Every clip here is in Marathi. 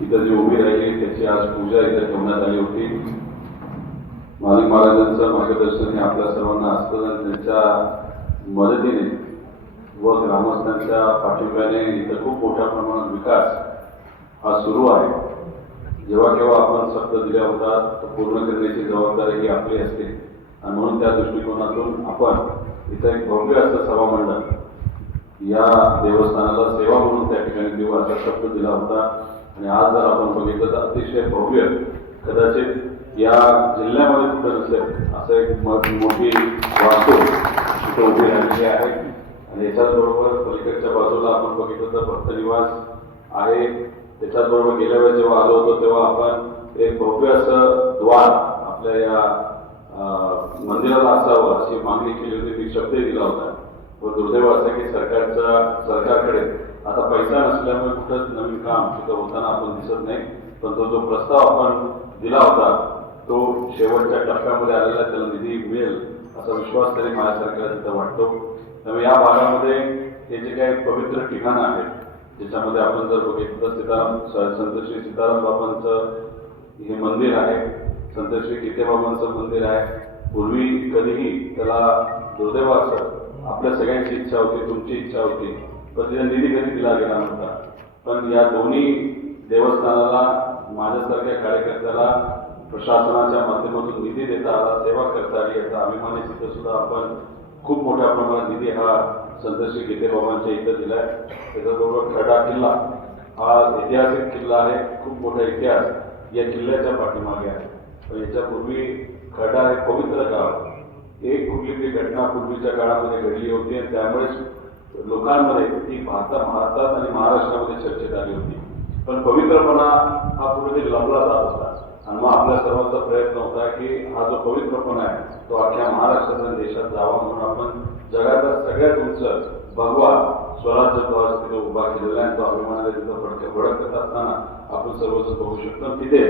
इथं जे उभी राहिली त्याची आज पूजा इथं ठेवण्यात आली होती. मालिक महाराजांचं मार्गदर्शन हे आपल्या सर्वांना असतं. आणि त्यांच्या मदतीने व ग्रामस्थांच्या पाठिंब्याने इथं खूप मोठ्या प्रमाणात विकास हा सुरू आहे. जेव्हा केव्हा आपण शब्द दिला होता तो पूर्ण करण्याची जबाबदारी ही आपली असते. आणि म्हणून त्या दृष्टिकोनातून आपण इथं एक भव्य असं सभामंडळ या देवस्थानाला सेवा म्हणून त्या ठिकाणी देऊ असा शब्द दिला होता. आणि आज जर आपण बघितलं तर अतिशय भव्य कदाचित या जिल्ह्यामध्ये कुठं नसेल असं एक मोठी वास्तू इथं उभी राहिलेली आहे. आणि याच्याच बरोबर पलीकडच्या बाजूला आपण बघितलं तर भक्त निवास आहे. त्याच्याच बरोबर गेल्या वेळेस जेव्हा आलो होतो तेव्हा आपण एक भव्य असं द्वार आपल्या या मंदिराला असावं अशी मागणी केली होती. ती शब्द दिला होता. व दुर्दैव असं की सरकारच्या सरकारकडे आता पैसा असल्यामुळे कुठंच नवीन काम तिथं होताना आपण दिसत नाही. पण तो जो प्रस्ताव आपण दिला होता तो शेवटच्या टप्प्यामध्ये आलेला त्याला निधी मिळेल असा विश्वास तरी माझ्यासारख्याला तिथं वाटतो. त्यामुळे या भागामध्ये हे जे काही पवित्र ठिकाणं आहेत ज्याच्यामध्ये आपण जर बघितलं तर सीताराम संत श्री सीताराम बाबांचं हे मंदिर आहे संत श्री गीतेबाबांचं मंदिर आहे. पूर्वी कधीही त्याला दुर्दैव असं आपल्या सगळ्यांची इच्छा होती तुमची इच्छा होती पण निधी कधी दिला गेला नव्हता पण या दोन्ही देवस्थानाला माझ्यासारख्या कार्यकर्त्याला प्रशासनाच्या माध्यमातून निधी देता आला सेवा करता आली याचा अभिमान आहे तिथं सुद्धा आपण खूप मोठ्या प्रमाणात निधी हा संत श्री गीतेबाबांच्या इथं दिलाय. त्याच्याबरोबर खडा किल्ला हा ऐतिहासिक किल्ला आहे खूप मोठा इतिहास या किल्ल्याच्या पाठीमागे आहे. पण याच्यापूर्वी खडा हे पवित्र काळ. एक कुठली ती घटना पूर्वीच्या काळामध्ये घडली होती आणि त्यामुळेच लोकांमध्ये ती भारतात भारतात आणि महाराष्ट्रामध्ये चर्चेत आली होती. पण पवित्रपणा हा कुठेतरी लपला जात होता आणि मग आपल्या सर्वांचा प्रयत्न होता की हा जो पवित्रपणा आहे तो अख्ख्या महाराष्ट्रात आणि देशात जावा म्हणून आपण जगाचा सगळ्यात उंच भगवा स्वराज्य प्रवास तिथे उभा केलेला आहे. तो अभिमानाने तिथं फडक भडकत असताना आपण सर्वच बघू शकतो. तिथे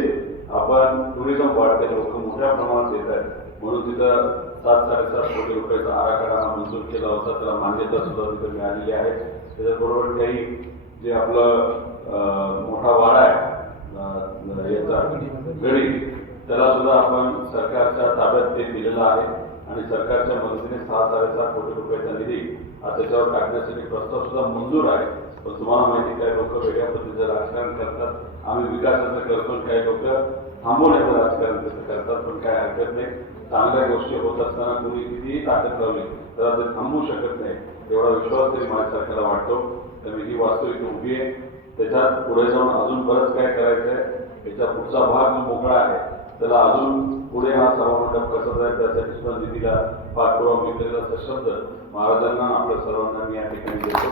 आपण टुरिझम वाढते. लोक मोठ्या प्रमाणात येत आहेत. म्हणून तिथं सात साडेसात कोटी रुपयाचा आराखडा मंजूर केला होता त्याला मान्यता सुद्धा तिथे मिळालेली आहे. त्याच्याबरोबर काही जे आपलं मोठा वाडा आहे याचा गडी त्याला सुद्धा आपण सरकारच्या ताब्यात ते दिलेलं आहे. आणि सरकारच्या मदतीने सहा कोटी रुपयाचा निधी हा त्याच्यावर टाकण्यासाठी प्रस्ताव सुद्धा मंजूर आहे. पण तुम्हाला माहिती काही लोक वेगळ्या पद्धतीचं राजकारण करतात. आम्ही विकासाचं करतो काही लोक थांबवण्याचं राजकारण करतात पण काय हरकत नाही. चांगल्या गोष्टी होत असताना कोणी कितीही ताकद लावली तर ते थांबवू शकत नाही. एवढा विश्वास तरी माझ्या सरकारला वाटतो. तर मी ही वास्तविक उभी आहे. त्याच्यात पुढे जाऊन अजून बरंच काय करायचं आहे त्याचा पुढचा भाग मोकळा आहे त्याला अजून पुढे हा सभामंडप कसा जाईल त्यासाठी सुद्धा निधीला पाठपुरावा मी सशब्द महाराजांना आपल्या सर्वांना मी या ठिकाणी देतो.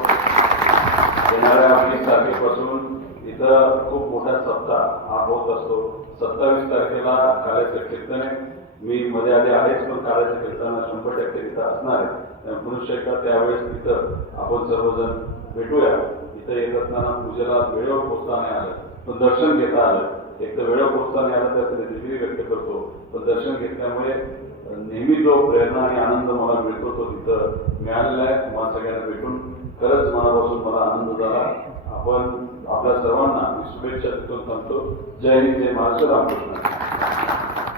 येणाऱ्या वीस तारखेपासून इथं खूप मोठा सप्ताह हा होत असतो. सत्तावीस तारखेला काळ्याचं कीर्तन. आहे मी मध्ये आधी आहेच पण काळ्याचं कीर्तन शंभर टक्के तिथं असणार आहे. पुरुष त्यावेळेस तिथं आपण सर्वजण भेटूया. इथं येत असताना पूजेला वेळेवर पोचता नाही आलं पण दर्शन घेता आलं. एक तर वेळ पोचता नाही आलं त्यासाठी दिलगिरी व्यक्त करतो. पण दर्शन घेतल्यामुळे नेहमी जो प्रेरणा आणि आनंद मला मिळतो तो तिथं मिळालेला आहे. तुम्हाला सगळ्यांना भेटून खरंच मनापासून मला आनंद झाला. आपण आपल्या सर्वांना शुभेच्छा देतो सांगतो जय हिंद जय महाराष्ट्र. रामकृष्ण